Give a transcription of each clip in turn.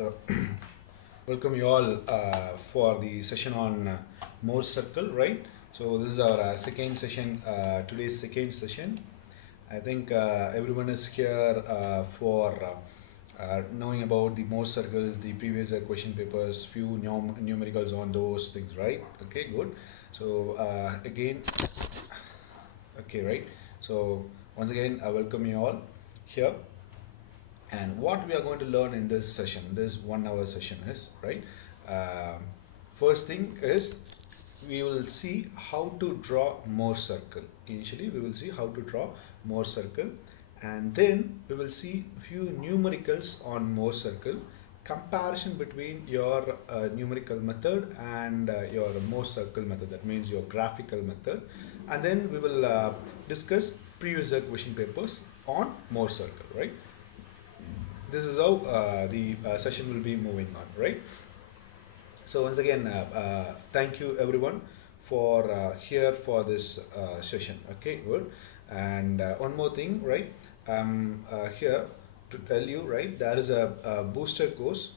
Uh, Welcome you all for the session on Mohr circle, right? So this is our second session, today's second session. I think everyone is here for knowing about the Mohr circles, the previous question papers, few numericals on those things, right? Okay, good. So again, okay, right? So once again, I welcome you all here. And what we are going to learn in this session, this 1 hour session is, right? Um, First thing is we will see how to draw Mohr circle. Initially, we will see how to draw Mohr circle, and then we will see few numericals on Mohr circle, comparison between your numerical method and your Mohr circle method. That means your graphical method, and then we will discuss previous year question papers on Mohr circle, right? This is how the session will be moving on, right? So once again, thank you everyone for here for this session. Okay, good. And one more thing, right? I'm here to tell you, right? There is a booster course.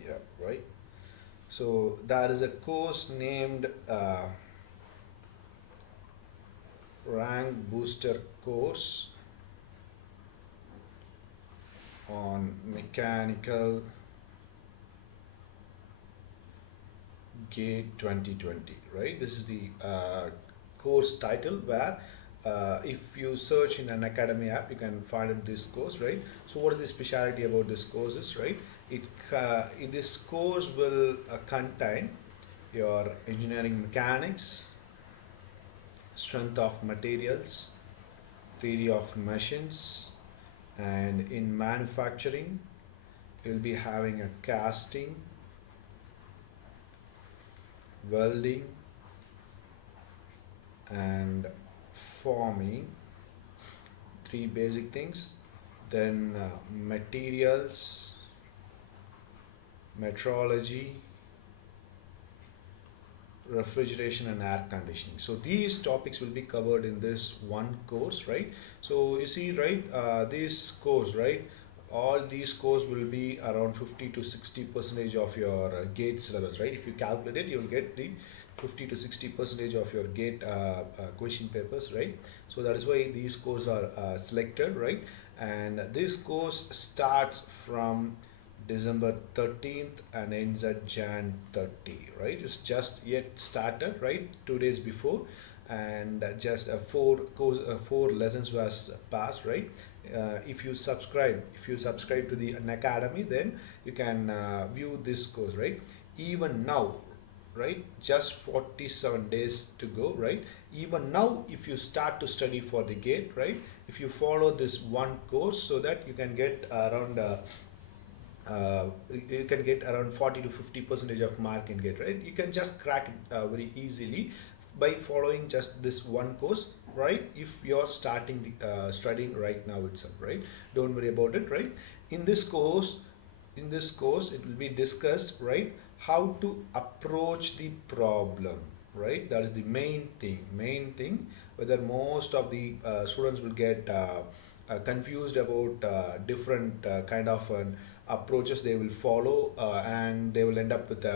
Yeah, right. So there is a course named Rank Booster course on mechanical gate 2020, right? This is the course title where if you search in Unacademy app, you can find this course, right? So what is the speciality about this course is, right? This course will contain your engineering mechanics, strength of materials, theory of machines, and in manufacturing you'll be having a casting, welding, and forming, three basic things. Then materials, metrology, refrigeration, and air conditioning. So these topics will be covered in this one course, right? So you see, right, this course, right, all these course will be around 50 to 60 percentage of your gate syllabus, right? If you calculate it, you will get the 50 to 60 percentage of your gate question papers, right? So that is why these courses are selected, right? And this course starts from December 13th and ends at Jan 30, right? It's just yet started, right? 2 days before, and just four lessons was passed, right? If you subscribe to the Unacademy, then you can view this course, right? Even now, right? Just 47 days to go, right? Even now, if you start to study for the gate, right? If you follow this one course, so that you can get around you can get around 40 to 50 percentage of mark in gate, right? You can just crack it very easily by following just this one course, right? If you're starting the studying right now itself, right? Don't worry about it, right? in this course in this course it will be discussed, right, how to approach the problem, right? That is the main thing, whether most of the students will get confused about different kind of approaches they will follow, and they will end up with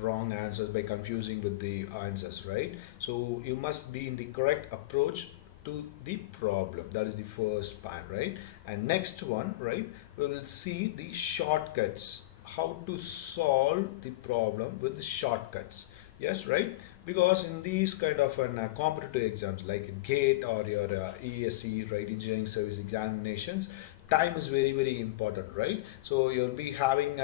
wrong answers by confusing with the answers, right? So you must be in the correct approach to the problem. That is the first part, right? And next one, right, we will see the shortcuts, how to solve the problem with the shortcuts. Yes, right? Because in these kind of competitive exams like GATE or your ESE, right, engineering service examinations, time is very important, right? So you'll be having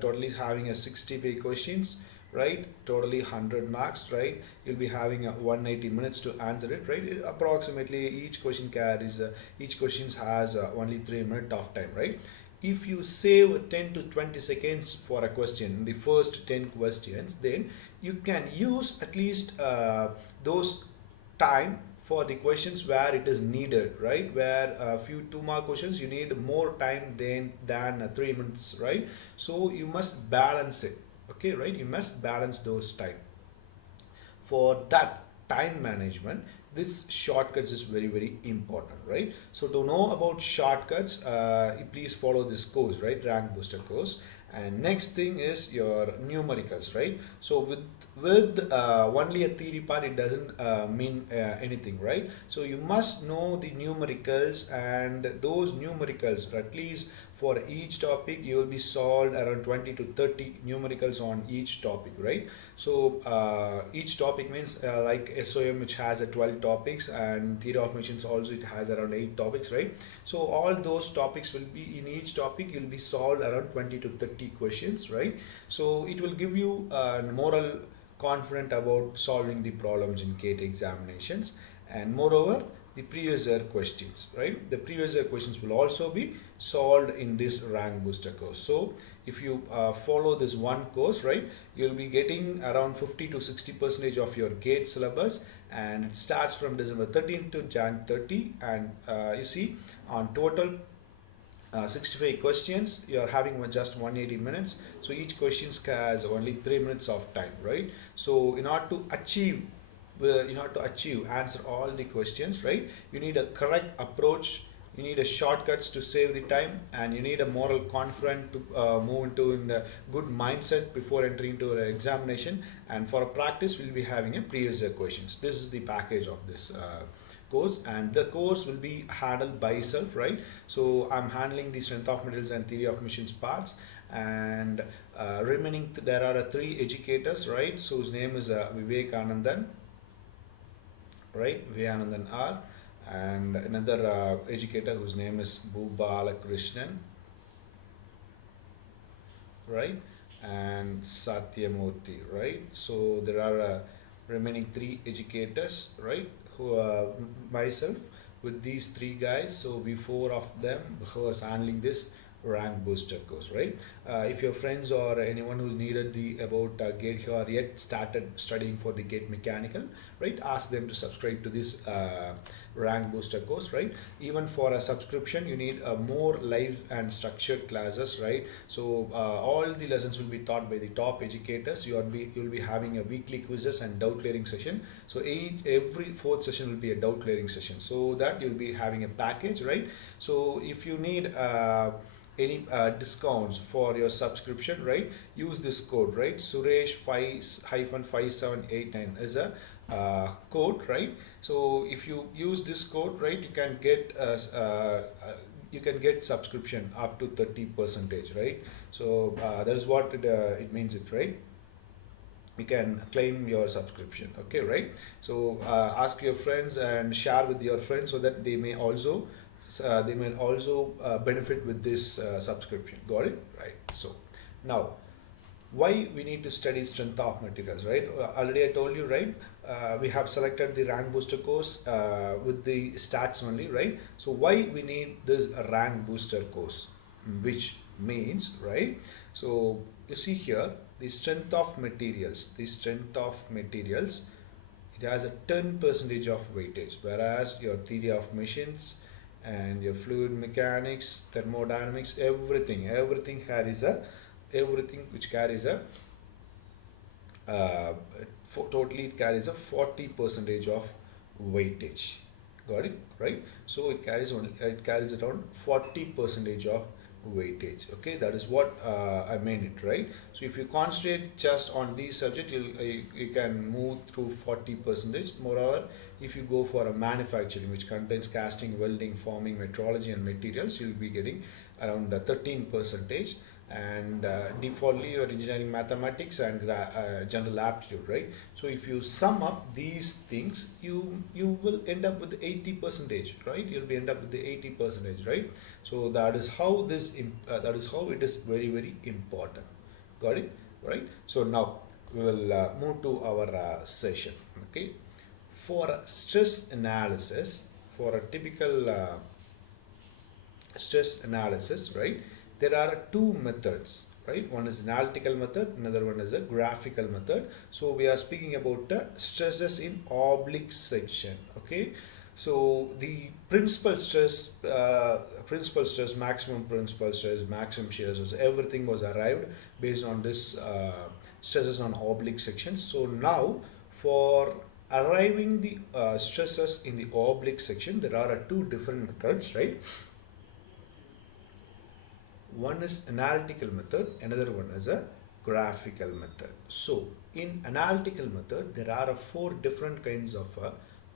totally having a 65 questions, right? Totally 100 marks, right? You'll be having 180 minutes to answer it, right? Approximately each question has only 3 minutes of time, right? If you save 10 to 20 seconds for a question, the first 10 questions, then you can use at least those time for the questions where it is needed, right? Where a few 2 mark questions you need more time than 3 minutes, right? So you must balance it, okay, right? You must balance those time. For that time management, this shortcuts is very important, right? So to know about shortcuts, please follow this course, right? Rank booster course. And next thing is your numericals, right? So with only a theory part, it doesn't mean anything, right? So you must know the numericals, and those numericals, at least for each topic, you will be solved around 20 to 30 numericals on each topic, right? So each topic means like SOM, which has 12 topics, and theory of machines also, it has around 8 topics, right? So all those topics will be, in each topic you'll be solved around 20 to 30 questions, right? So it will give you moral confident about solving the problems in GATE examinations. And moreover, the previous year questions, right? The previous year questions will also be solved in this rank booster course. So if you follow this one course, right, you'll be getting around 50 to 60 percentage of your GATE syllabus, and it starts from December 13th to Jan 30. And you see, on total 65 questions, you're having just 180 minutes. So each question has only 3 minutes of time, right? So in order to achieve answer all the questions, right, you need a correct approach, you need a shortcuts to save the time, and you need a moral confidence to move into in the good mindset before entering into an examination. And for a practice, we'll be having a previous year questions. This is the package of this course, and the course will be handled by itself, right? So I'm handling the strength of materials and theory of machines parts, and remaining there are three educators, right? So his name is Vivekanandan, right? Vivekanandan R, and another educator whose name is Bhubala Krishnan, right? And Satyamurthy, right? So there are remaining three educators, right? Who myself with these three guys. So we four of them who is handling this rank booster course, right? If your friends or anyone who's needed the about GATE, who are yet started studying for the GATE mechanical, right, ask them to subscribe to this rank booster course, right? Even for a subscription, you need more live and structured classes, right? So all the lessons will be taught by the top educators. You'll be having a weekly quizzes and doubt clearing session. So every fourth session will be a doubt clearing session, so that you'll be having a package, right? So if you need any discounts for your subscription, right, use this code, right? Suresh 5-5789 is a code, right? So if you use this code, right, you can get subscription up to 30%, right? So that is what it means, it, right? You can claim your subscription, okay, right? So ask your friends and share with your friends so that they may also benefit with this subscription. Got it? Right. So now, why we need to study strength of materials, right? Already I told you, right? We have selected the rank booster course with the stats only, right? So why we need this rank booster course, which means, right? So you see here, the strength of materials, it has a 10% of weightage, whereas your theory of machines and your fluid mechanics, thermodynamics, everything which carries a totally it carries a 40% of weightage. Got it, right? So it carries around 40% of weightage. Okay, that is what I mean it, right? So if you concentrate just on these subject, you can move through 40%. Moreover, if you go for a manufacturing which contains casting, welding, forming, metrology and materials, you'll be getting around 13%. And defaultly your engineering mathematics and general aptitude, right? So if you sum up these things, you will end up with 80%, right? You'll be end up with the 80%, right? So that is how it is very important. Got it, right? So now we will move to our session. Okay, for stress analysis, for a typical stress analysis, right, there are two methods, right? One is analytical method, another one is a graphical method. So we are speaking about the stresses in oblique section. Okay, so the principal stress, maximum principal stress, maximum shear stress, everything was arrived based on this stresses on oblique sections. So now for arriving the stresses in the oblique section, there are two different methods, right? One is analytical method, another one is a graphical method. So in analytical method, there are four different kinds of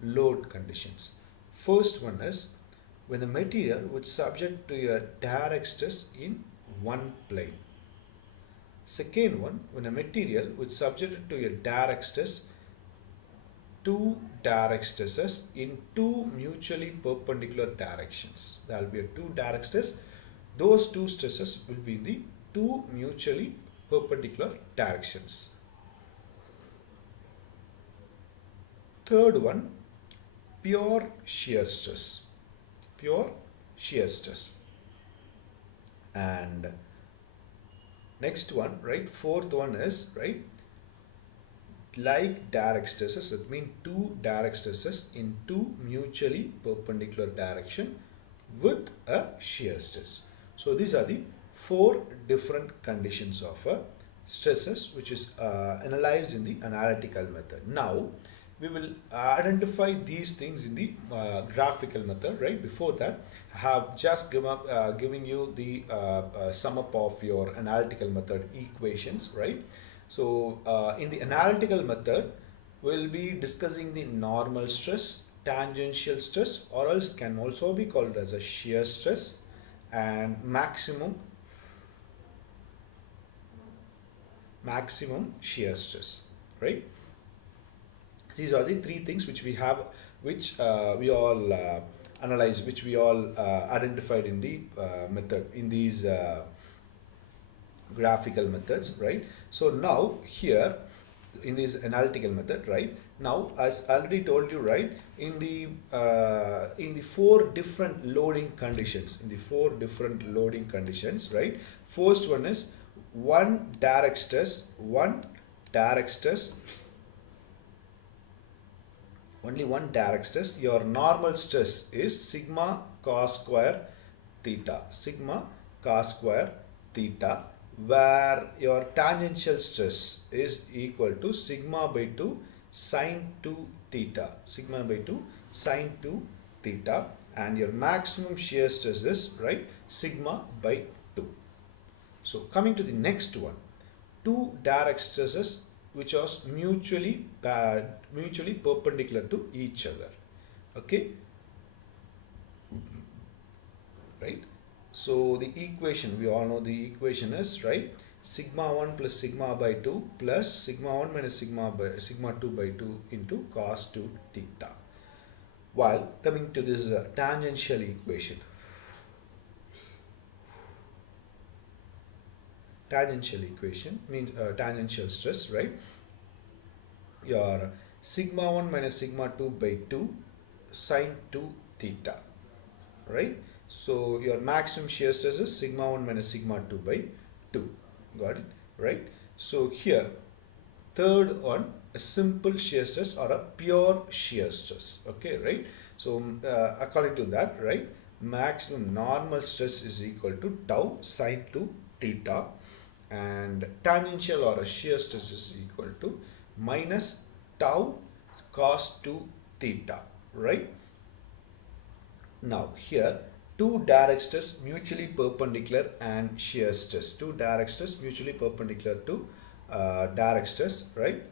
load conditions. First one is when the material would subject to a direct stress in one plane. Second one, when a material would subject to a direct stress, two direct stresses in two mutually perpendicular directions. There will be a two direct stress. Those two stresses will be in the two mutually perpendicular directions. Third one, pure shear stress. Pure shear stress. And next one, right? Fourth one is, right, like direct stresses. That means two direct stresses in two mutually perpendicular direction with a shear stress. So these are the four different conditions of stresses which is analyzed in the analytical method. Now we will identify these things in the graphical method, right? Before that, I have just giving you the sum up of your analytical method equations, right? So in the analytical method, we'll be discussing the normal stress, tangential stress, or else can also be called as a shear stress, and maximum shear stress, right? These are the three things which we have, which we all analyze, which we all identified in the method, in these graphical methods, right? So now here in this analytical method, right, now as I already told you, right, in the four different loading conditions, right, first one is one direct stress, only one direct stress. Your normal stress is sigma cos square theta, where your tangential stress is equal to sigma by 2 sine 2 theta, and your maximum shear stress is, right, sigma by 2. So coming to the next one, two direct stresses which are mutually perpendicular to each other, okay, right? So the equation, we all know the equation is, right, sigma 1 plus sigma by 2 plus sigma 1 minus sigma 2 by 2 into cos 2 theta. While coming to this tangential equation, means tangential stress, right, your sigma 1 minus sigma 2 by 2 sine 2 theta, right? So your maximum shear stress is sigma 1 minus sigma 2 by 2. Got it, right? So here, third one, a simple shear stress or a pure shear stress, okay, right? So according to that, right, maximum normal stress is equal to tau sine 2 theta, and tangential or a shear stress is equal to minus tau cos 2 theta, right? Now here, two direct stress mutually perpendicular and shear stress, two direct stress mutually perpendicular to direct stress, right?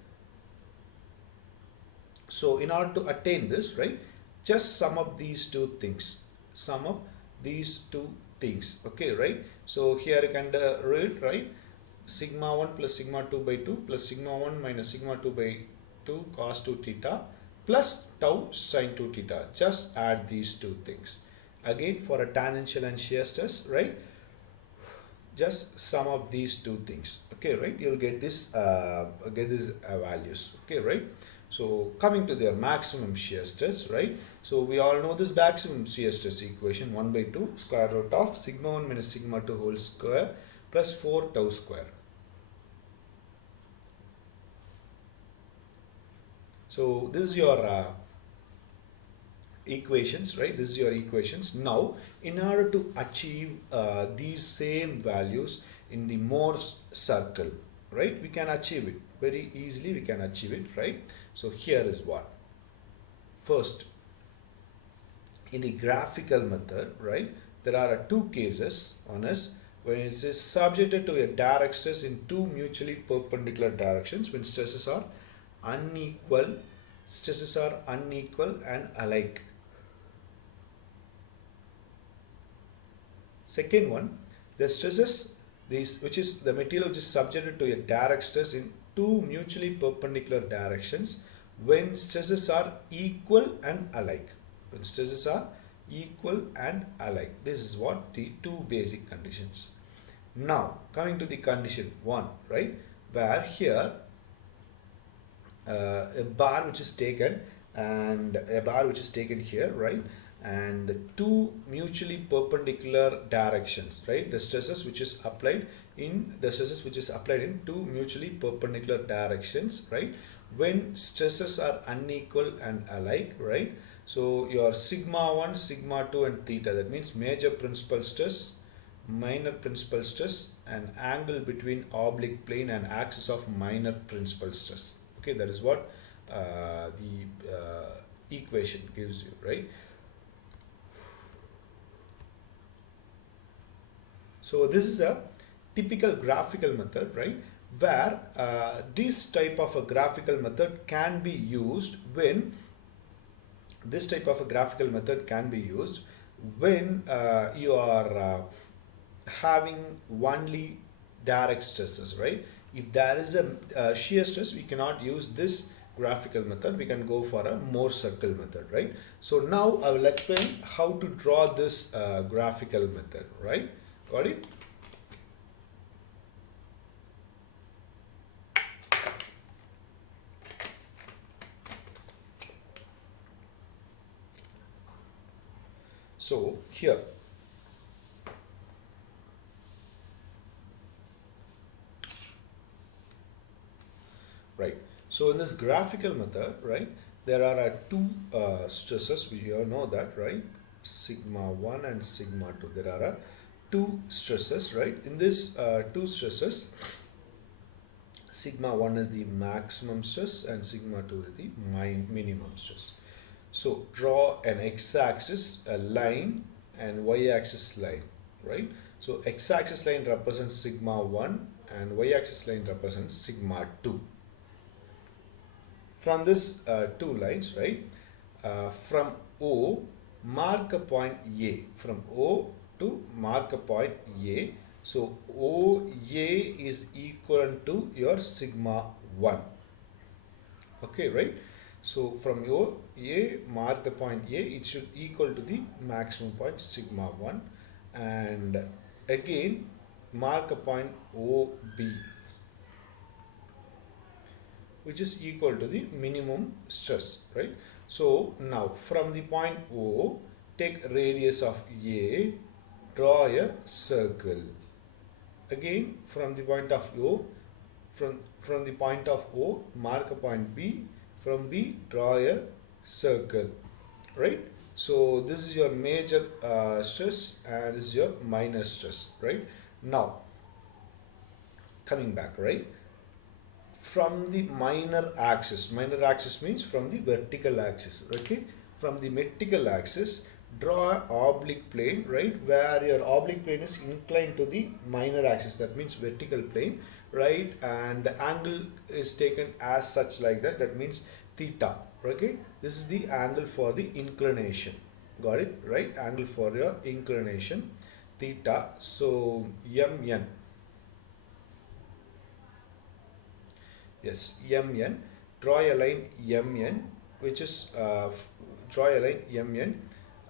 So in order to attain this, right, just sum up these two things, okay, right? So here you can read, right, sigma 1 plus sigma 2 by 2 plus sigma 1 minus sigma 2 by 2 cos 2 theta plus tau sine 2 theta. Just add these two things. Again, for a tangential and shear stress, right, just sum of these two things, okay, right? You'll get this values, okay, right? So coming to their maximum shear stress, right? So we all know this maximum shear stress equation, 1 by 2 square root of sigma 1 minus sigma 2 whole square plus 4 tau square. So this is your equations, right? This is your equations. Now in order to achieve these same values in the Mohr's circle, right, we can achieve it very easily, we can achieve it, right? So here is what. First, in the graphical method, right, there are two cases. One is when it is subjected to a direct stress in two mutually perpendicular directions when stresses are unequal and alike. Second one, the stresses which is the material which is subjected to a direct stress in two mutually perpendicular directions when stresses are equal and alike. When stresses are equal and alike. This is what the two basic conditions. Now coming to the condition 1, right, where here a bar which is taken here, right, and two mutually perpendicular directions, right, the stresses which is applied in two mutually perpendicular directions, right, when stresses are unequal and alike, right. So your sigma 1, sigma 2 and theta, that means major principal stress, minor principal stress, and angle between oblique plane and axis of minor principal stress. Okay, that is what the equation gives you, right. So this is a typical graphical method, right, where this type of a graphical method can be used when you are having only direct stresses, right. If there is a shear stress, we cannot use this graphical method. We can go for a Mohr circle method, right. So now I will explain how to draw this graphical method, right. Got it? So here, right, so in this graphical method, right, there are two stresses. We all know that, right, sigma 1 and sigma 2. There are two stresses, right. In this two stresses, sigma 1 is the maximum stress and sigma 2 is the minimum stress. So draw an x-axis, a line, and y-axis line, right. So x-axis line represents sigma 1 and y-axis line represents sigma 2. From this two lines, right, from O, mark a point A. From O to mark a point A. So OA is equivalent to your sigma 1. Okay, right. So from your A, mark the point A, it should equal to the maximum point sigma 1, and again mark a point OB, which is equal to the minimum stress, right. So now from the point O, take radius of A, draw a circle. Again from the point of O, from the point of O, mark a point B. From B, draw a circle, right. So this is your major stress and this is your minor stress, right. Now coming back, right, from the minor axis means from the vertical axis, okay, from the vertical axis, draw an oblique plane, right, where your oblique plane is inclined to the minor axis, that means vertical plane, right, and the angle is taken as such like that, that means theta, okay. This is the angle for the inclination, got it, right, angle for your inclination, theta. So mn, yes, mn, draw a line mn, which is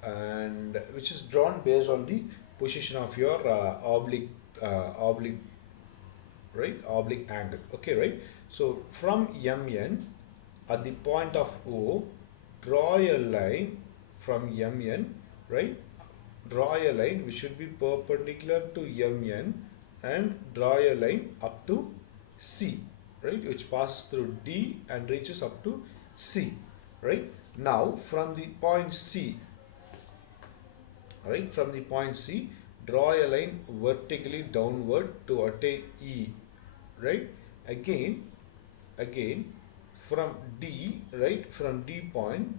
and which is drawn based on the position of your oblique right, oblique angle, okay, right. So from mn, at the point of O, draw a line from mn, right, draw a line which should be perpendicular to mn and draw a line up to C, right, which passes through D and reaches up to C, right. Now from the point C, right, from the point C, draw a line vertically downward to attain E, right. Again from D, right, from D point,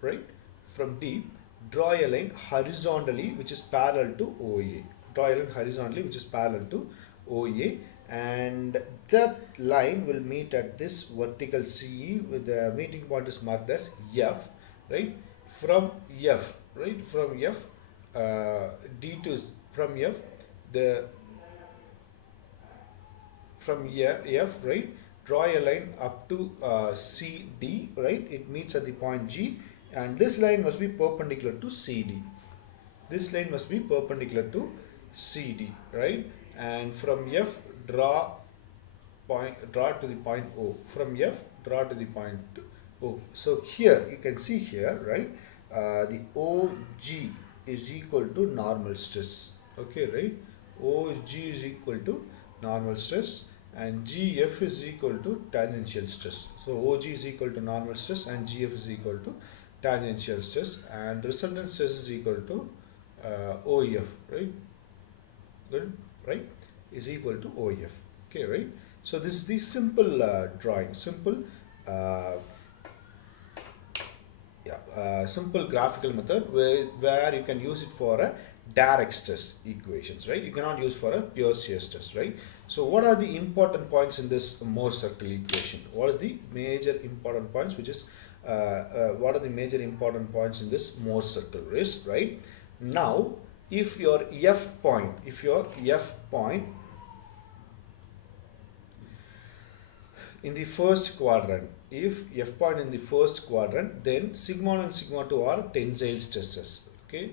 right, from D, draw a line horizontally which is parallel to OA. Draw a line horizontally which is parallel to OA, and that line will meet at this vertical CE with the meeting point is marked as F, right? From F, right, from F, D to from F, the from F, right, draw a line up to CD, right, it meets at the point G, and this line must be perpendicular to CD. This line must be perpendicular to CD, right, and from F draw to the point O. From F draw to the point O. So here you can see here, right, the OG is equal to normal stress, okay, right, OG is equal to normal stress and GF is equal to tangential stress. So OG is equal to normal stress and GF is equal to tangential stress, and resultant stress is equal to OEF, right, good, right, is equal to OEF, okay, right. So this is the simple drawing, simple simple graphical method where you can use it for a direct stress equations, right? You cannot use for a pure shear stress, right? So what are the important points in this Mohr circle equation? What is the major important points, which is what are the major important points in this Mohr circle is, right? Now if your F point in the first quadrant, if F point in the first quadrant, then sigma 1 and sigma 2 are tensile stresses, okay.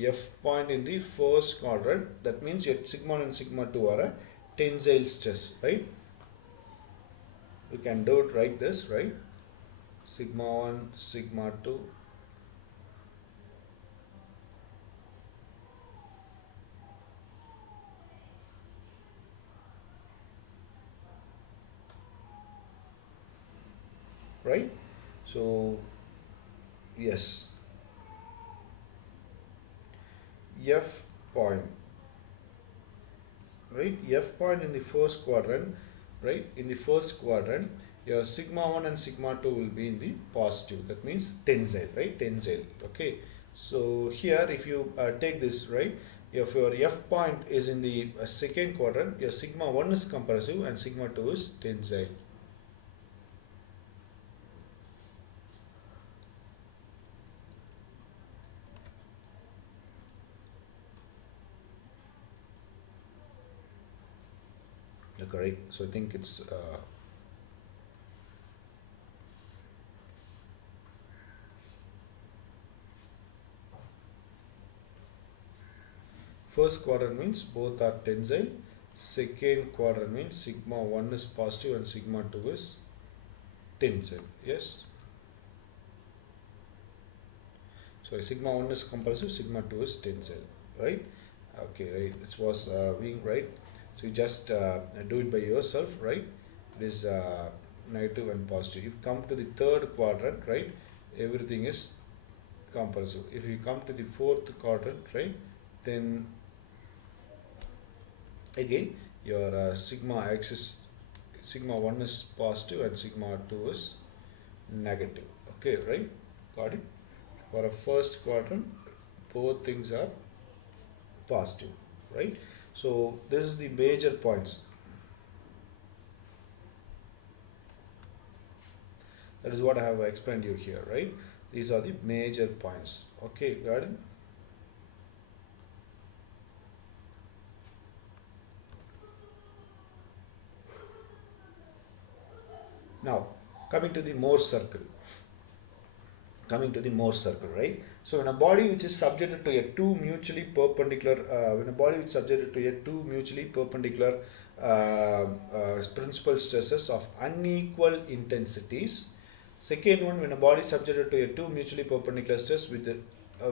F point in the first quadrant, that means your sigma 1 and sigma 2 are a tensile stress, right. You can do it like this, right, sigma 1 sigma 2, right. So yes, F point, right, F point in the first quadrant, right, in the first quadrant your sigma 1 and sigma 2 will be in the positive, that means tensile, right, tensile, okay. So here if you take this, right, if your F point is in the second quadrant, your sigma 1 is compressive and sigma 2 is tensile. Okay, right. So I think it's first quadrant means both are tensile, second quadrant means sigma 1 is positive and sigma 2 is tensile, yes. So sigma 1 is compressive, sigma 2 is tensile, right, okay, right, it was being right. So you just do it by yourself, right, it is negative and positive. If you come to the third quadrant, right, everything is compressive. If you come to the fourth quadrant, right, then again your sigma axis, sigma 1 is positive and sigma 2 is negative, okay, right, got it. For a first quadrant both things are positive, right. So this is the major points, that is what I have explained you here, right. These are the major points, okay, got it. Now coming to the Mohr circle, right. So when a body which is subjected to a two mutually perpendicular principal stresses of unequal intensities. Second one, when a body is subjected to a two mutually perpendicular stress with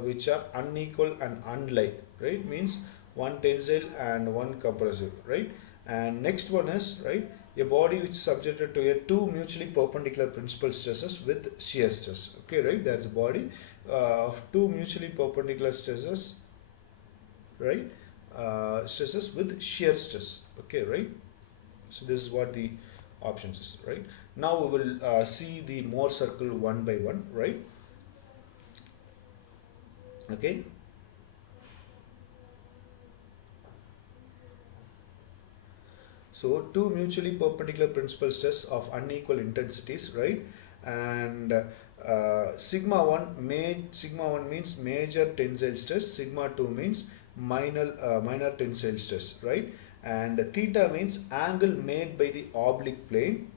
which are unequal and unlike, right, means one tensile and one compressive, right. And next one is, right, a body which is subjected to a two mutually perpendicular principal stresses with shear stress, okay, right. There is a body of two mutually perpendicular stresses, right, stresses with shear stress, okay, right. So this is what the options is right. Now we will see the Mohr circle one by one, right? Okay. So two mutually perpendicular principal stress of unequal intensities, right? And sigma one means major tensile stress, sigma two means minor tensile stress, right? And theta means angle made by the oblique plane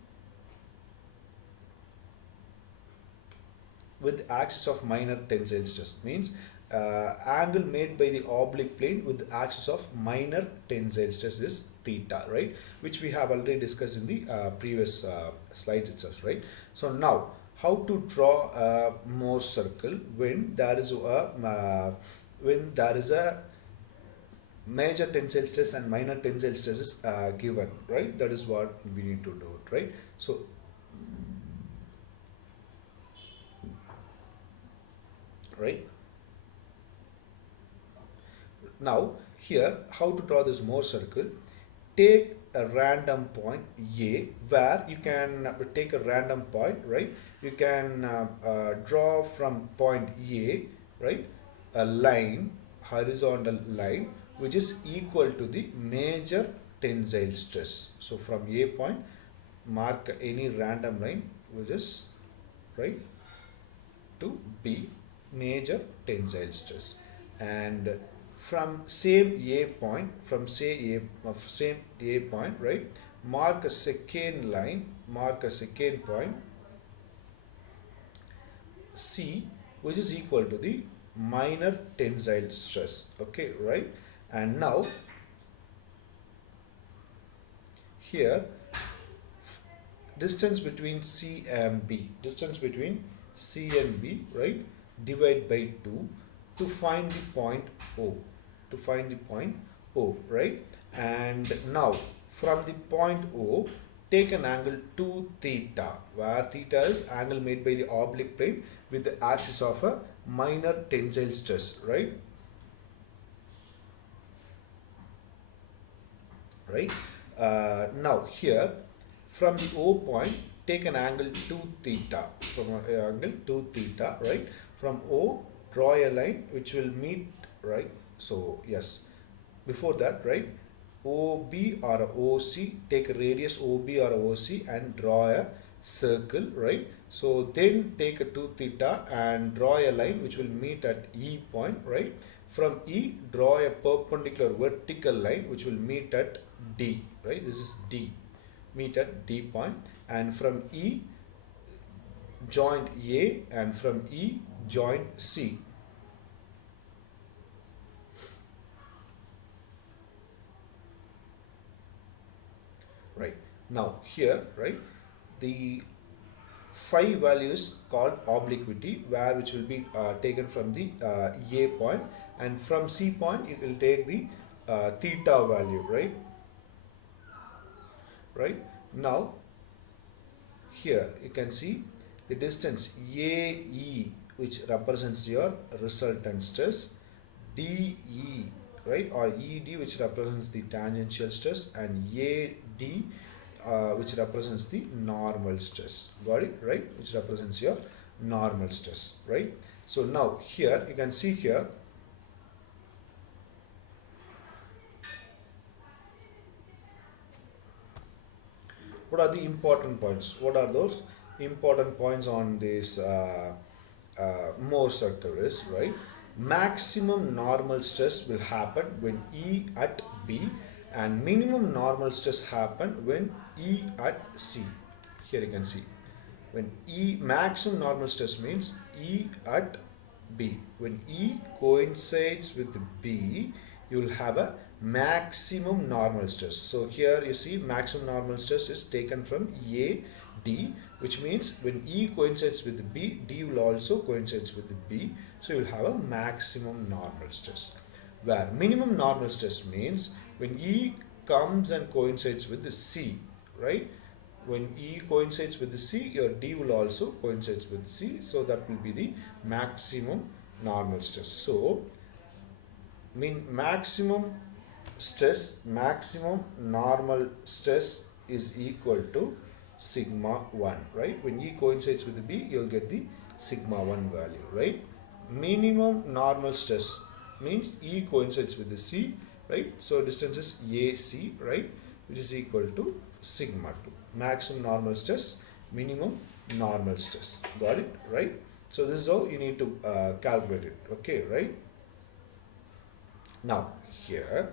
with axis of minor tensile stress, means angle made by the oblique plane with the axis of minor tensile stress is theta, right? Which we have already discussed in the previous slides itself, right? So now how to draw a Mohr circle when there is a major tensile stress and minor tensile stress is given, right? That is what we need to do it, right? So right now here, how to draw this Mohr circle? Take a random point A, where you can take a random point, right? You can draw from point A, right, a line, horizontal line, which is equal to the major tensile stress. So from A point, mark any random line which is right to B, major tensile stress. And from same A point, from same A point, right, mark a second line, mark a second point C, which is equal to the minor tensile stress. Okay, right? And now here, distance between C and B, right, divide by 2 to find the point O, right? And now from the point O, take an angle 2 theta, where theta is angle made by the oblique plane with the axis of a minor tensile stress, right? Now here, from the O point, take an angle 2 theta, right? From O, draw a line which will meet, right? So yes, before that, right, OB or OC, take a radius OB or OC and draw a circle, right? So then take a 2 theta and draw a line which will meet at E point, right? From E, draw a perpendicular vertical line which will meet at D, right? This is D, meet at D point. And from E, join A, and from E, join C. Right. Now here, right, the phi value is called obliquity, where which will be taken from the A point, and from C point it will take the theta value, right? Right. Now here you can see the distance AE, which represents your resultant stress, DE, right, or ED, which represents the tangential stress, and AD, which represents the normal stress. Got it, right? Which represents your normal stress, right? So now here you can see here, what are the important points? What are those important points on this Mohr circle is, right? Maximum normal stress will happen when E at B, and minimum normal stress happen when E at C. Here you can see, when E maximum normal stress means E at B. When E coincides with B, you will have a maximum normal stress. So here you see maximum normal stress is taken from A, D, which means when E coincides with B, D will also coincide with B. So you will have a maximum normal stress. Where minimum normal stress means when E comes and coincides with the C, right? When E coincides with the C, your D will also coincide with C. So that will be the maximum normal stress. So maximum normal stress is equal to sigma 1, right? When E coincides with the B, you'll get the sigma 1 value, right? Minimum normal stress means E coincides with the C, right? So distance is AC, right? Which is equal to sigma 2. Maximum normal stress, minimum normal stress. Got it, right? So this is how you need to calculate it, okay, right? Now here,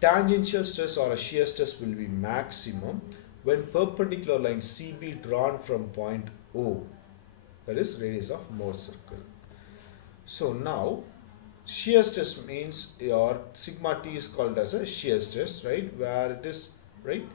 tangential stress or a shear stress will be maximum when perpendicular line CB drawn from point O, that is radius of Mohr circle. So now shear stress means your sigma T is called as a shear stress, right? Where it is, right?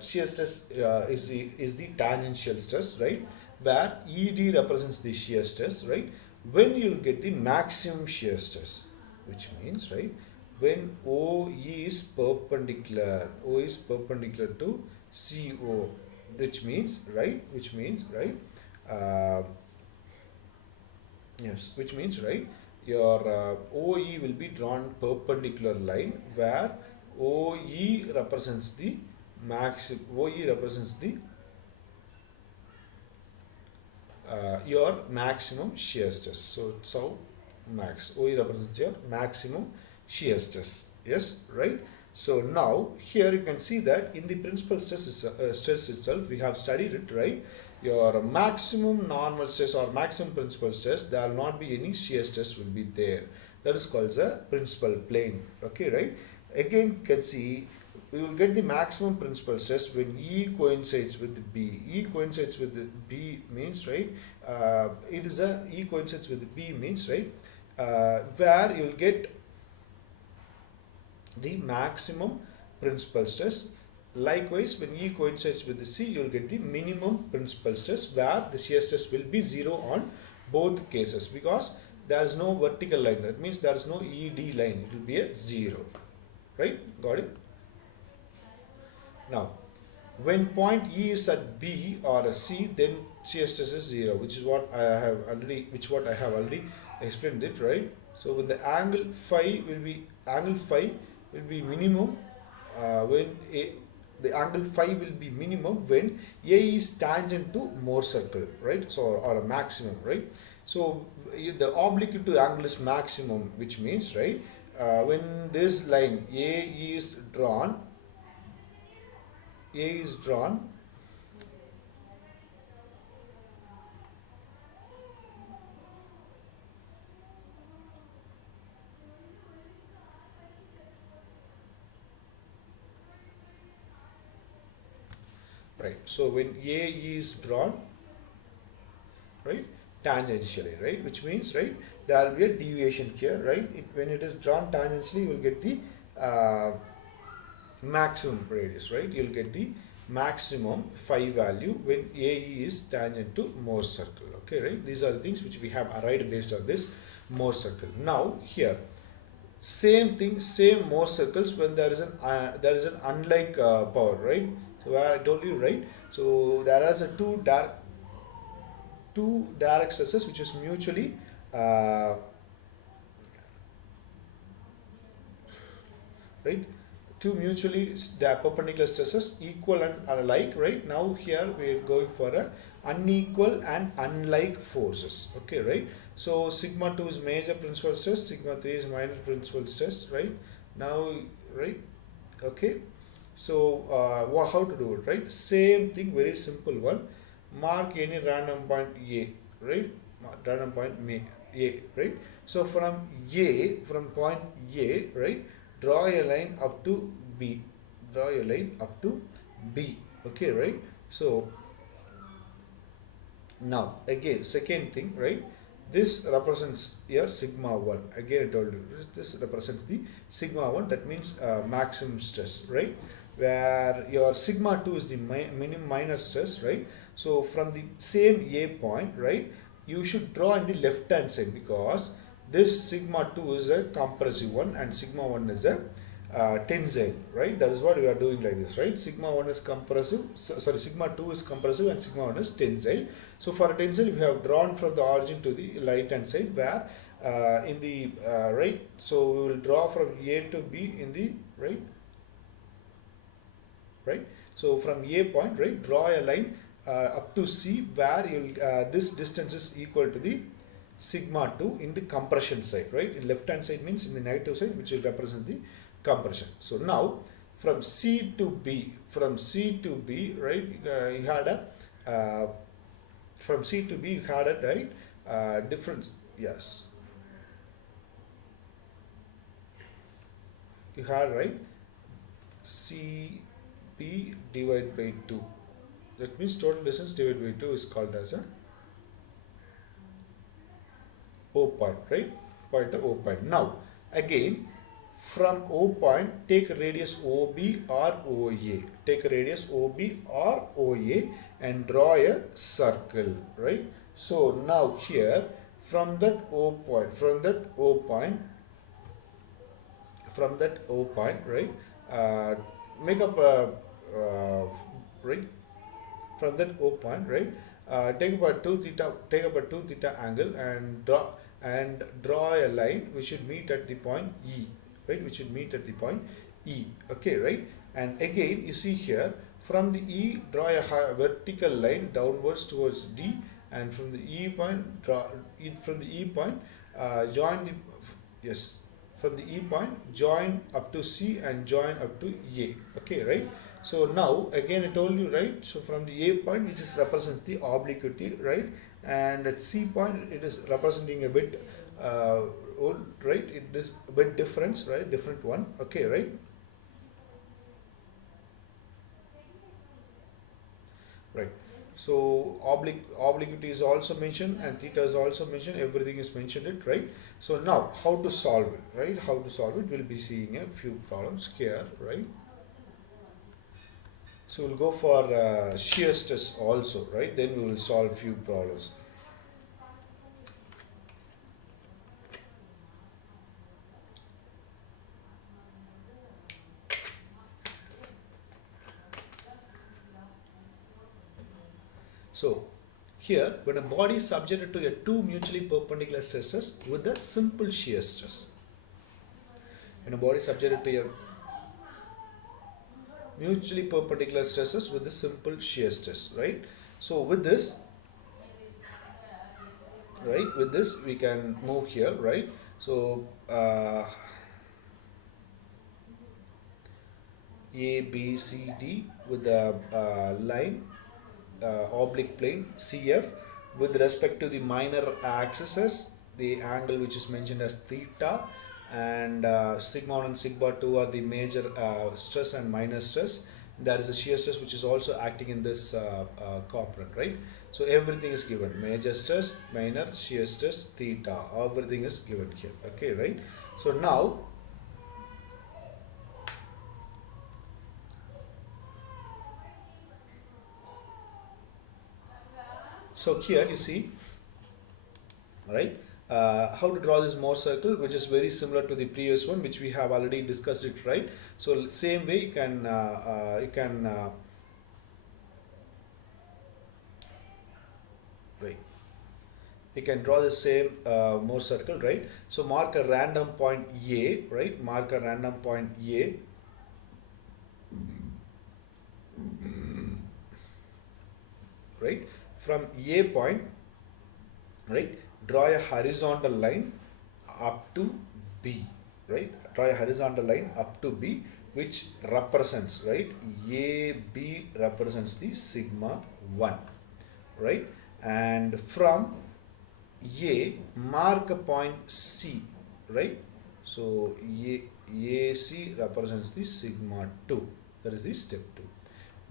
Shear stress is the tangential stress, right? Where ED represents the shear stress, right? When you get the maximum shear stress, which means, right, when OE is perpendicular to CO, which means, right, uh, yes, which means, right, your OE will be drawn perpendicular line where OE represents the your maximum shear stress. So max OE represents your maximum shear stress. Yes, right. So now here you can see that in the principal stress itself we have studied it, right? Your maximum normal stress or maximum principal stress, there will not be any shear stress will be there. That is called the principal plane. Okay, right? Again, you can see we will get the maximum principal stress when E coincides with the B. E coincides with the B means, right? It is a E coincides with the B means, right? Where you will get the maximum principal stress. Likewise, when E coincides with the C, you will get the minimum principal stress where the shear stress will be 0 on both cases because there is no vertical line. That means there is no ED line. It will be a 0. Right? Got it? Now, when point E is at B or a C, then shear stress is 0, which is what I have already explained it, right? So when the angle phi will be minimum when the angle phi will be minimum when A is tangent to Mohr circle, right? So or a maximum, right? So the oblique to angle is maximum, which means, right, when this line A is drawn, right? So when A is drawn, right, tangentially, right, which means, right, there will be a deviation here, right? When it is drawn tangentially, you will get the maximum radius, right? You will get the maximum phi value when AE is tangent to Mohr circle. Okay, right? These are the things which we have arrived based on this Mohr circle. Now here, same thing, same Mohr circles when there is an unlike power, right? So where I told you, right? So there are two direct stresses which is mutually right, two mutually perpendicular stresses equal and alike, right? Now here we are going for a unequal and unlike forces. Okay, right? So sigma 2 is major principal stress, sigma 3 is minor principal stress, right? Now, right? Okay, so how to do it, right? Same thing, very simple one. Mark any random point A, right? Random point A, right? So from point A, right, draw a line up to B. Okay, right? So now again, second thing, right? This represents your sigma 1. Again I told you, this represents the sigma 1. That means maximum stress, right? Where your sigma 2 is the minimum minor stress, right? So from the same A point, right, you should draw in the left hand side because this sigma 2 is a compressive one and sigma 1 is a tensile, right? That is what we are doing like this, right? Sigma 1 is compressive, sigma 2 is compressive and sigma 1 is tensile. So for a tensile, we have drawn from the origin to the right hand side where in the right, so we will draw from A to B in the right. So from A point, right, draw a line up to C where this distance is equal to the sigma 2 in the compression side, right? In left hand side means in the negative side, which will represent the compression. So now from C to B, right, you had a from C to B you had a, right, difference. Yes, you had, right, CB divided by 2. That means total distance divided by 2 is called as a O point, right? Point to O point. Now, again, from O point, take a radius OB or OA. Take a radius OB or OA and draw a circle, right? So now here, from that O point, right? Make up a right, from that O point, right? Take about 2 theta angle and draw a line which should meet at the point E, right? Which should meet at the point E. Okay, right? And again, you see here, from the E, draw a vertical line downwards towards D, and from the E point, join the from the E point, join up to C and join up to A. Okay, right? So now again I told you, right? So from the A point, which is represents the obliquity, right? And at C point, it is representing a bit old, right? It is a bit different, right? Different one. Okay, right? Right. So obliquity is also mentioned and theta is also mentioned. Everything is mentioned, it, right? So now how to solve it, right? How to solve it? We'll be seeing a few problems here, right? So we'll go for shear stress also, right? Then we will solve few problems. So here, when a body is subjected to two mutually perpendicular stresses with a simple shear stress, when a body is subjected to a mutually perpendicular stresses with a simple shear stress, right? So with this, we can move here, right? So A, B, C, D with the line oblique plane CF with respect to the minor axes, the angle which is mentioned as theta, and sigma 1 and sigma 2 are the major stress and minor stress. There is a shear stress which is also acting in this component, right? So everything is given: major stress, minor, shear stress, theta, everything is given here. Okay, right? So now here you see, right, how to draw this Mohr circle, which is very similar to the previous one, which we have already discussed it, right? So same way you can right, you can draw the same Mohr circle, right? So mark a random point A, right? Mark a random point A. Right? From A point, right, draw a horizontal line up to B, right? Draw a horizontal line up to B, which represents, right, AB represents the sigma 1, right? And from A, mark a point C, right? So AC represents the sigma 2, that is the step 2.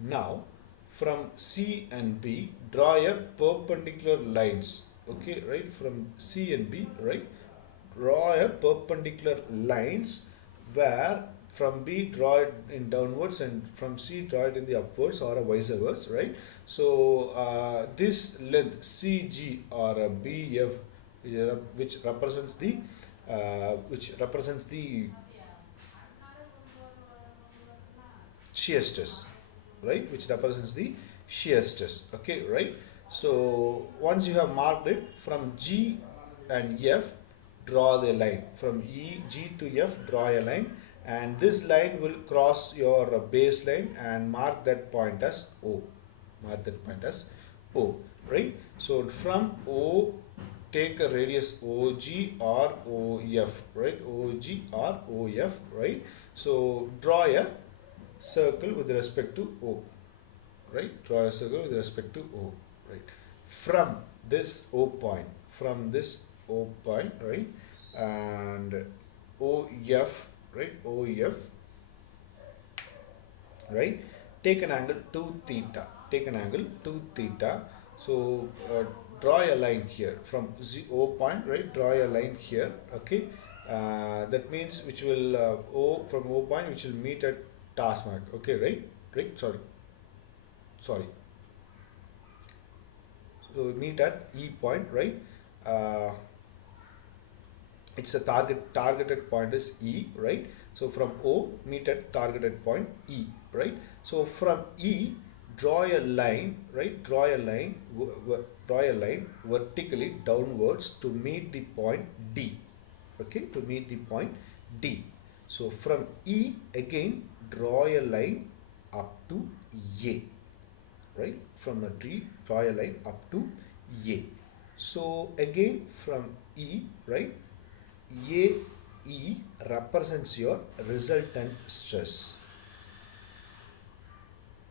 Now from C and B, draw a perpendicular lines. Okay, right? From C and B, right? Draw a perpendicular lines where from B draw it in downwards and from C draw it in the upwards, or vice versa, right? So this length CG or BF, which represents the shear stress, right? Which represents the shear stress. Okay, right? So once you have marked it, from G and F, draw the line. From G to F, draw a line, and this line will cross your baseline and mark that point as O. Mark that point as O, right? So from O, take a radius OG or OF, right? OG or OF, right? So draw a circle with respect to O, right? Draw a circle with respect to O, right? From this O point, right? And OF, right? OF, right? Take an angle 2 theta. Take an angle 2 theta. So draw a line here from O point, right? Draw a line here, okay? That means which will O from O point, which will meet at task mark, okay, right? Right? Sorry. So meet at E point, right? Uh, it's a targeted point is E, right? So from O, meet at targeted point E, right? So from E, draw a line, right? Draw a line vertically downwards to meet the point D, okay? To meet the point D. So from E, again draw a line up to A, right? From a D, draw a line up to A. So again from E, right? AE represents your resultant stress.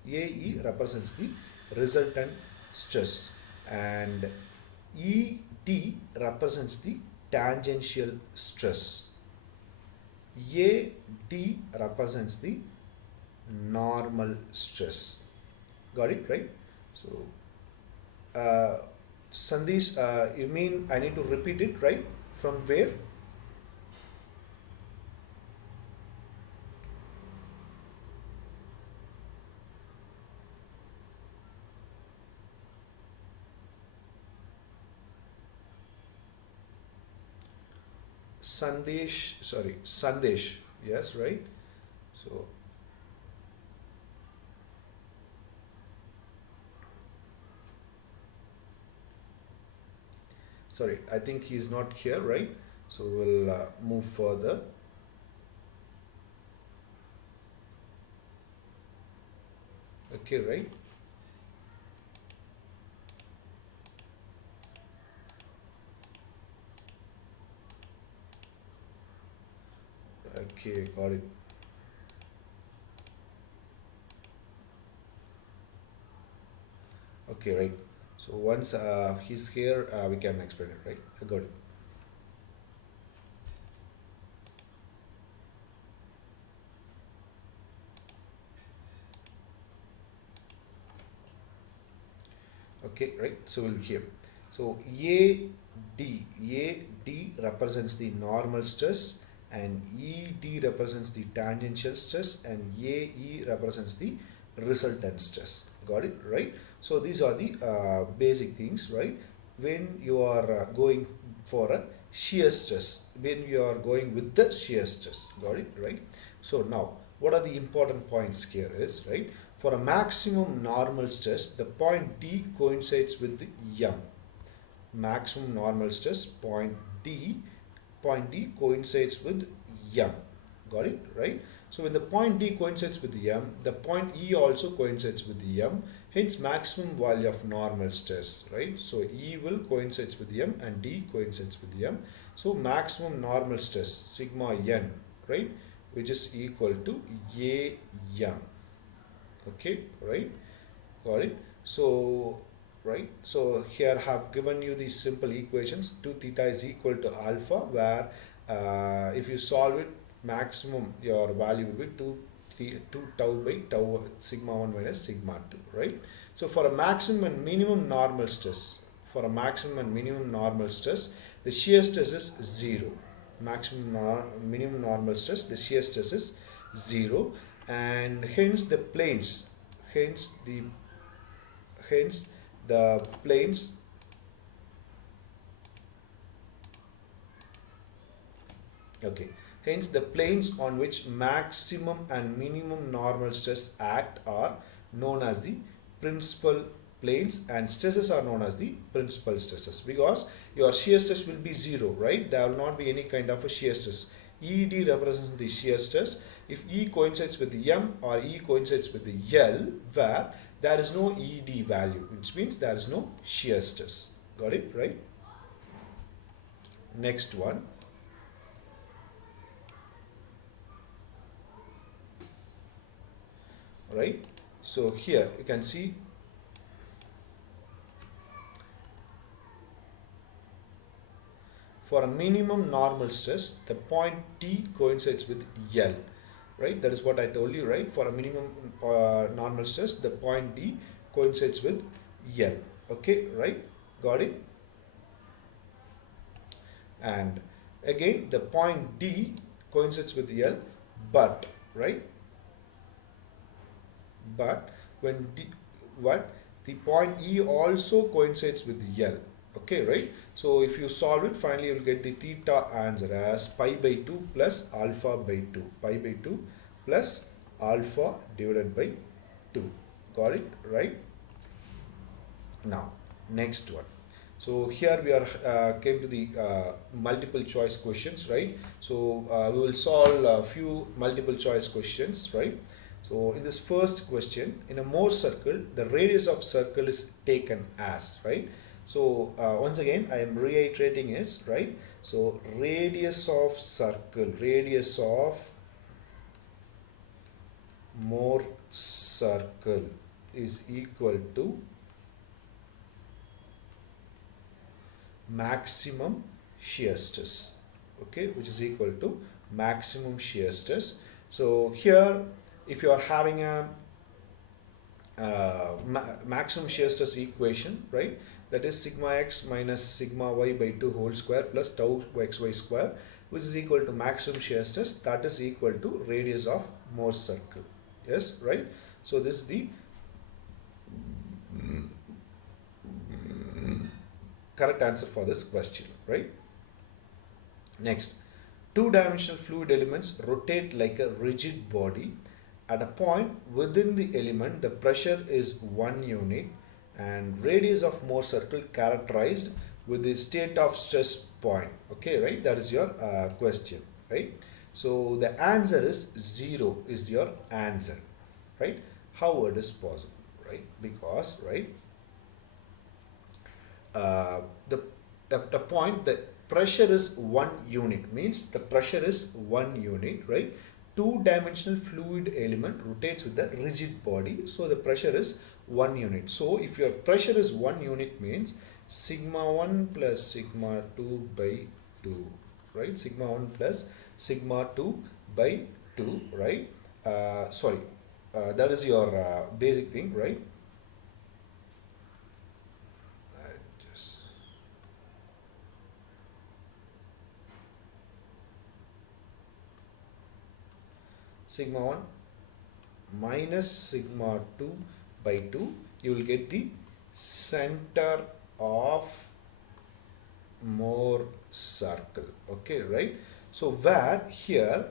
AE represents the resultant stress, and ED represents the tangential stress. AD represents the normal stress. Got it, right? So Sandesh, you mean I need to repeat it, right? From where? Sandesh, yes, right? So, sorry, I think he's not here, right? So we'll move further. Okay, right? Okay, got it. Okay, right. So once he's here, we can explain it, right? I got it. Okay, right? So we'll be here. So AD represents the normal stress, and ED represents the tangential stress, and AE represents the resultant stress. Got it, right? So these are the basic things, right? When you are going for a shear stress, when you are going with the shear stress. Got it, right? So now, what are the important points here is, right? For a maximum normal stress, the point D coincides with the M. Maximum normal stress, point D coincides with M. Got it, right? So when the point D coincides with the M, the point E also coincides with the M. Hence maximum value of normal stress, right? So E will coincides with the M and D coincides with the M. So maximum normal stress, sigma N, right? Which is equal to AM. Okay, right? Got it? So, right? So here I have given you these simple equations. 2 theta is equal to alpha, where if you solve it, maximum your value will be 2 tau by tau sigma 1 minus sigma 2, right? So for a maximum and minimum normal stress, the shear stress is 0. Minimum normal stress, the shear stress is 0, and hence the planes, hence the planes okay, hence the planes on which maximum and minimum normal stress act are known as the principal planes, and stresses are known as the principal stresses, because your shear stress will be 0, right? There will not be any kind of a shear stress. ED represents the shear stress. If E coincides with the M or E coincides with the L, where there is no ED value, which means there is no shear stress. Got it, right? Next one. Right? So here you can see for a minimum normal stress, the point T coincides with L, right? That is what I told you, right? For a minimum normal stress, the point D coincides with L. Okay, right? Got it? And again, the point D coincides with L, but, right? But when D, what? The point E also coincides with L. Okay, right? So if you solve it, finally you will get the theta answer as pi by 2 plus alpha by 2. Pi by 2 plus alpha divided by 2. Got it, right? Now, next one. So here we are came to the multiple choice questions, right? So we will solve a few multiple choice questions, right? So in this first question, in a Mohr circle, the radius of circle is taken as, right? So once again, I am reiterating it, right? So radius of circle, radius of Mohr circle is equal to maximum shear stress, okay, which is equal to maximum shear stress. So here, if you are having a maximum shear stress equation, right, that is sigma x minus sigma y by 2 whole square plus tau xy square, which is equal to maximum shear stress, that is equal to radius of Mohr circle. Yes, right? So this is the correct answer for this question, right? Next, two-dimensional fluid elements rotate like a rigid body. At a point within the element, the pressure is 1 unit and radius of Mohr circle characterized with the state of stress point. Okay, right? That is your question, right? So the answer is 0 is your answer, right? How it is possible, right? Because, right, the point, the pressure is 1 unit, means the pressure is 1 unit, right? Two-dimensional fluid element rotates with the rigid body, so the pressure is 1 unit. So if your pressure is 1 unit, means sigma 1 plus sigma 2 by 2, right? Sigma 1 plus sigma 2 by 2, right? That is your basic thing, right? Sigma 1 minus sigma 2 by 2, you will get the center of Mohr circle. Okay, right? So where here,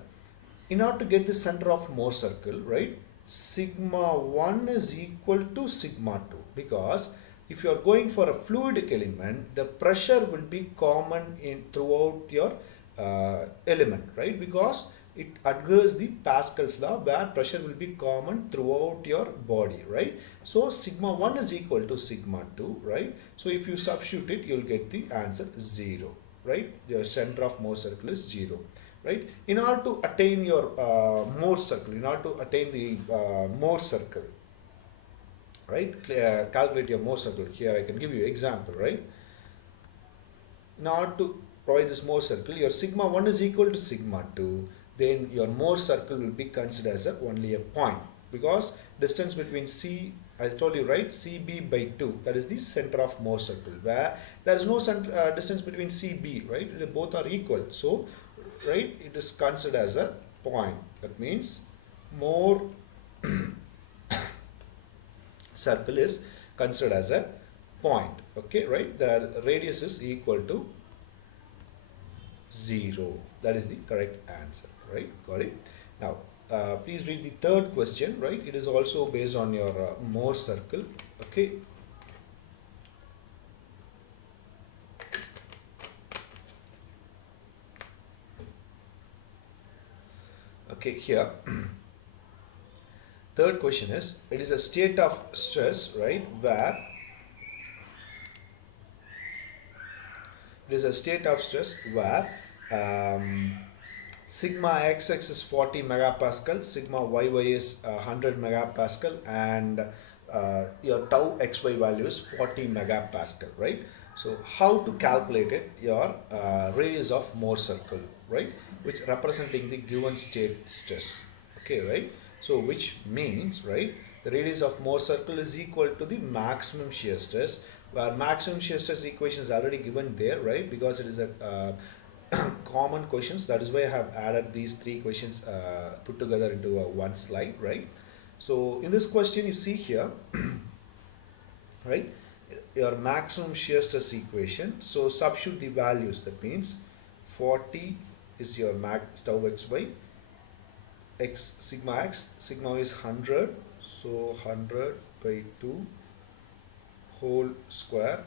in order to get the center of Mohr circle, right, sigma 1 is equal to sigma 2, because if you are going for a fluidic element, the pressure will be common in throughout your element, right? Because it adheres the Pascal's law, where pressure will be common throughout your body, right? So sigma 1 is equal to sigma 2, right? So if you substitute it, you'll get the answer 0, right? Your center of Mohr circle is 0, right? In order to attain your Mohr circle, in order to attain the Mohr circle, right? Calculate your Mohr circle. Here I can give you an example, right? In order to provide this Mohr circle, your sigma 1 is equal to sigma 2, then your Mohr circle will be considered as only a point, because distance between C, I told you, right, CB by 2, that is the center of Mohr circle, where there is no distance between CB, right? They both are equal. So, right, it is considered as a point. That means Mohr circle is considered as a point. Okay, right? The radius is equal to 0. That is the correct answer, right? Got it? Now, please read the third question, right? It is also based on your Mohr circle. Okay. Okay, here third question is, it is a state of stress, right, where it is a state of stress where sigma xx is 40 megapascal, sigma yy is 100 megapascal, and your tau xy value is 40 megapascal, right? So how to calculate it? Your radius of Mohr circle, right, which representing the given state stress, okay, right? So which means, right, the radius of Mohr circle is equal to the maximum shear stress, where maximum shear stress equation is already given there, right, because it is a common questions. That is why I have added these three questions put together into one slide, right? So in this question you see here, right, your maximum shear stress equation. So substitute the values. That means 40 is your max tau xy, x sigma is 100, so 100 by 2 whole square,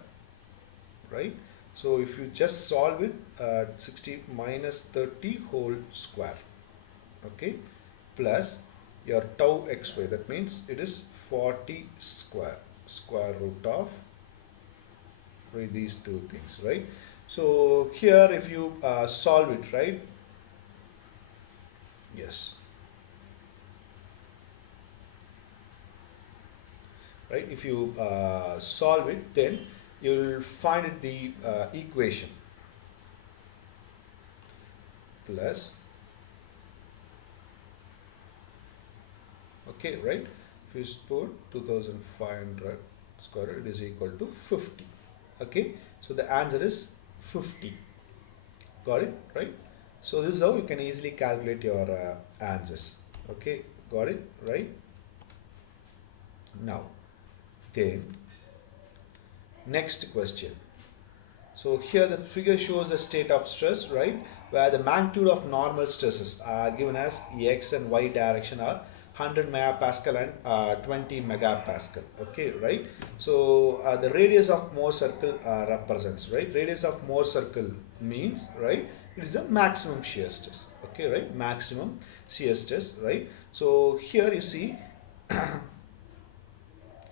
right? So if you just solve it, 60 minus 30 whole square, okay, plus your tau xy, that means it is 40 square root of these two things, right? So here if you solve it, right, yes, right, if you solve it, then you will find it the equation plus, okay, right, if you put 2500 square root, it is equal to 50, okay, so the answer is 50. Got it, right? So this is how you can easily calculate your answers, okay, got it, right? Now then, next question. So here the figure shows the state of stress, right, where the magnitude of normal stresses are given as x and y direction are 100 megapascal and 20 megapascal, okay, right? So the radius of Mohr circle represents, right, radius of Mohr circle means, right, it is a maximum shear stress, okay, right, maximum shear stress, right? So here you see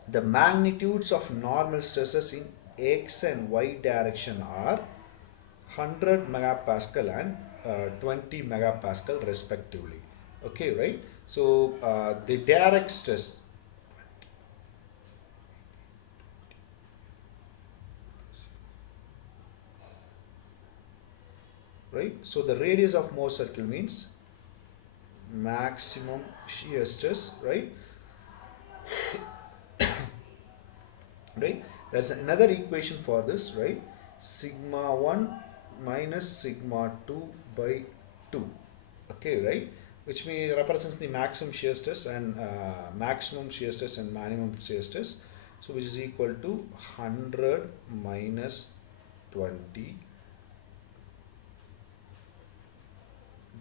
the magnitudes of normal stresses in x and y direction are 100 megapascal and 20 megapascal respectively, okay, right? So the direct stress, right, so the radius of Mohr circle means maximum shear stress, right, right? There's another equation for this, right, sigma 1 minus sigma 2 by 2, okay, right, which represents the maximum shear stress and maximum shear stress and minimum shear stress, so which is equal to 100 minus 20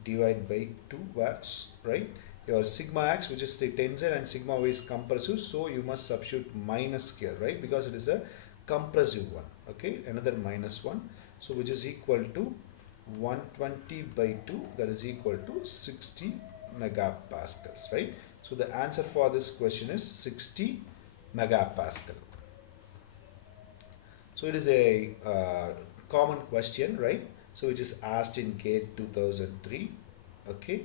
divided by 2, where, right, your sigma x, which is the tensile, and sigma y is compressive, so you must substitute minus here, right, because it is a compressive one, okay, another minus 1, so which is equal to 120 by 2, that is equal to 60 megapascals, right? So the answer for this question is 60 megapascal. So it is a common question, right? So which is asked in GATE 2003, okay?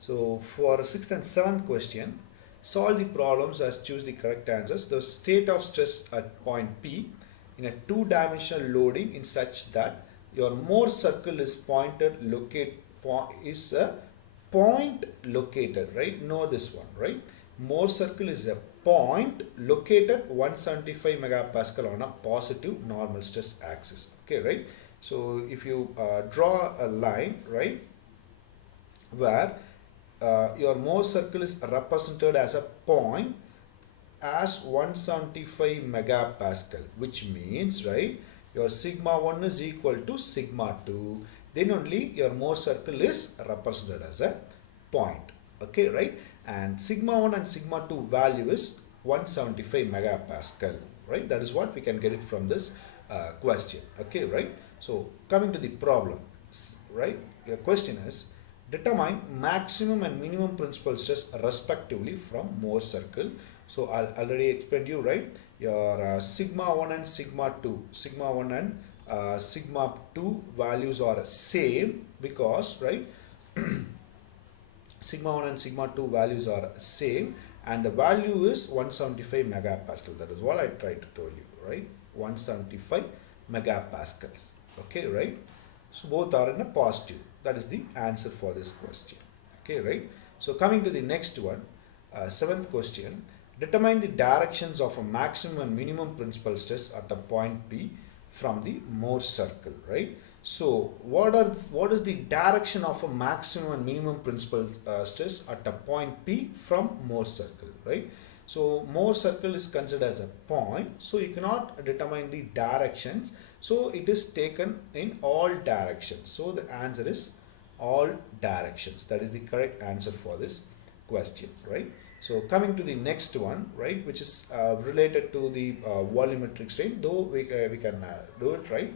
So for 6th and 7th question, solve the problems as choose the correct answers. The state of stress at point P in a two-dimensional loading in such that your Mohr circle is is a point located, right? Know this one, right? Mohr circle is a point located 175 megapascal on a positive normal stress axis, okay, right? So if you draw a line, right, where your Mohr circle is represented as a point as 175 megapascal, which means, right, your sigma 1 is equal to sigma 2, then only your Mohr circle is represented as a point, okay, right? And sigma 1 and sigma 2 value is 175 megapascal, right? That is what we can get it from this question, okay, right? So coming to the problem, right, your question is, Determine maximum and minimum principal stress respectively from Mohr circle. So I'll already explained you, right? Your sigma 1 and sigma 2, sigma 1 and sigma 2 values are same because, right, sigma 1 and sigma 2 values are same, and the value is 175 megapascal. That is what I tried to tell you, right? 175 megapascals. Okay, right? So both are in a positive. That is the answer for this question. Okay, right? So coming to the next one, seventh question. Determine the directions of a maximum and minimum principal stress at a point P from the Mohr circle, right? So what is the direction of a maximum and minimum principal stress at a point P from Mohr circle, right? So Mohr circle is considered as a point, so you cannot determine the directions, so it is taken in all directions. So the answer is all directions. That is the correct answer for this question, right? So coming to the next one, right, which is related to the volumetric strain, though we can do it, right?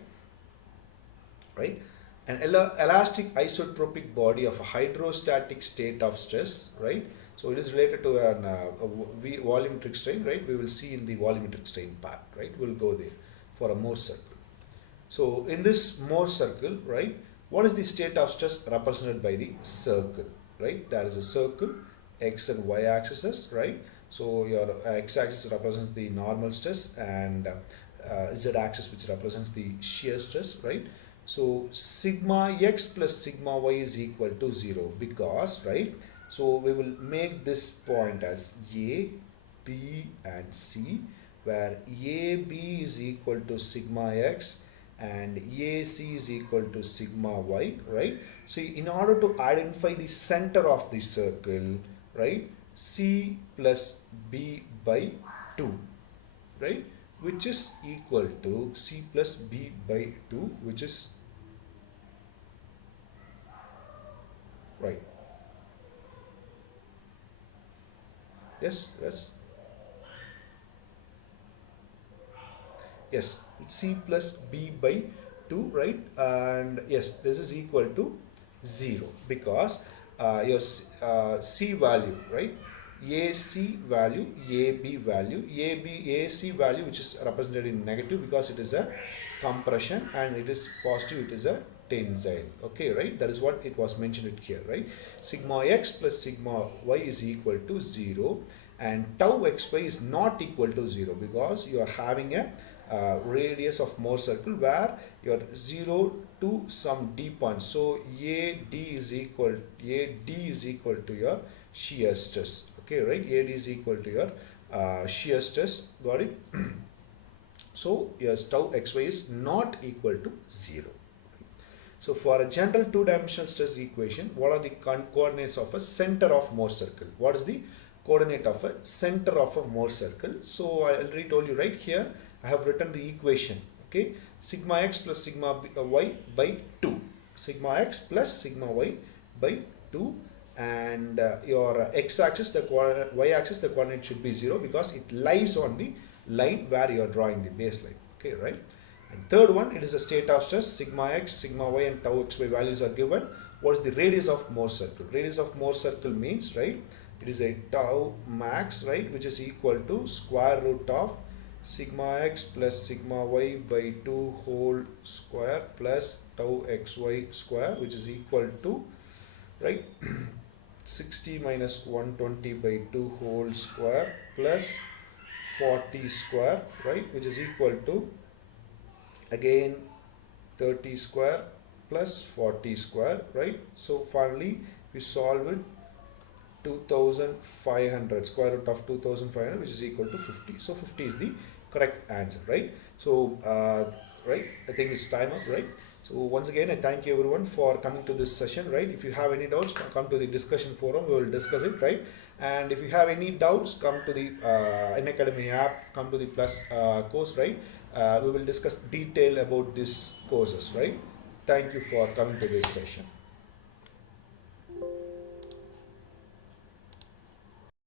Right? An elastic isotropic body of a hydrostatic state of stress, right? So it is related to an volumetric strain, right? We will see in the volumetric strain part, right? We'll go there for a Mohr circle. So in this Mohr circle, right, what is the state of stress represented by the circle, right? There is a circle, x and y axes, right? So your x axis represents the normal stress, and z axis which represents the shear stress, right? So sigma x plus sigma y is equal to 0 because, right, so we will make this point as A, B and C, where AB is equal to sigma x and AC is equal to sigma y, right? So in order to identify the center of the circle, right, C plus B by 2, right, which is equal to C plus B by 2, which is right. Yes, C plus B by 2, right? And yes, this is equal to 0 because your C value, right? AC value, AB value, AC value, which is represented in negative because it is a compression, and it is positive, it is a tensile. Okay, right? That is what it was mentioned here, right? Sigma x plus sigma y is equal to 0, and tau xy is not equal to 0 because you are having a radius of Mohr circle where your 0 to some d points. So AD is equal to your shear stress. Okay, right? AD is equal to your shear stress. Got it? So your tau xy is not equal to 0. So for a general two-dimensional stress equation, what are the coordinates of a center of Mohr circle? What is the coordinate of a center of a Mohr circle? So I already told you right here. I have written the equation. Okay, sigma x plus sigma y by 2. Sigma x plus sigma y by 2, and your x-axis, the y-axis, the coordinate should be 0 because it lies on the line where you are drawing the baseline. Okay, right? And third one, it is a state of stress. Sigma x, sigma y and tau xy values are given. What is the radius of Mohr circle? Radius of Mohr circle means, right, it is a tau max, right, which is equal to square root of sigma x plus sigma y by 2 whole square plus tau xy square, which is equal to, right, 60 minus 120 by 2 whole square plus 40 square, right, which is equal to again 30 square plus 40 square, right? So finally we solve it, 2500, square root of 2500, which is equal to 50. So 50 is the correct answer, right? So right, I think it's time up, right? So once again, I thank you everyone for coming to this session, right? If you have any doubts, come to the discussion forum, we will discuss it, right? And if you have any doubts, come to the Unacademy app, come to the plus course, right? We will discuss detail about these courses, right? Thank you for coming to this session.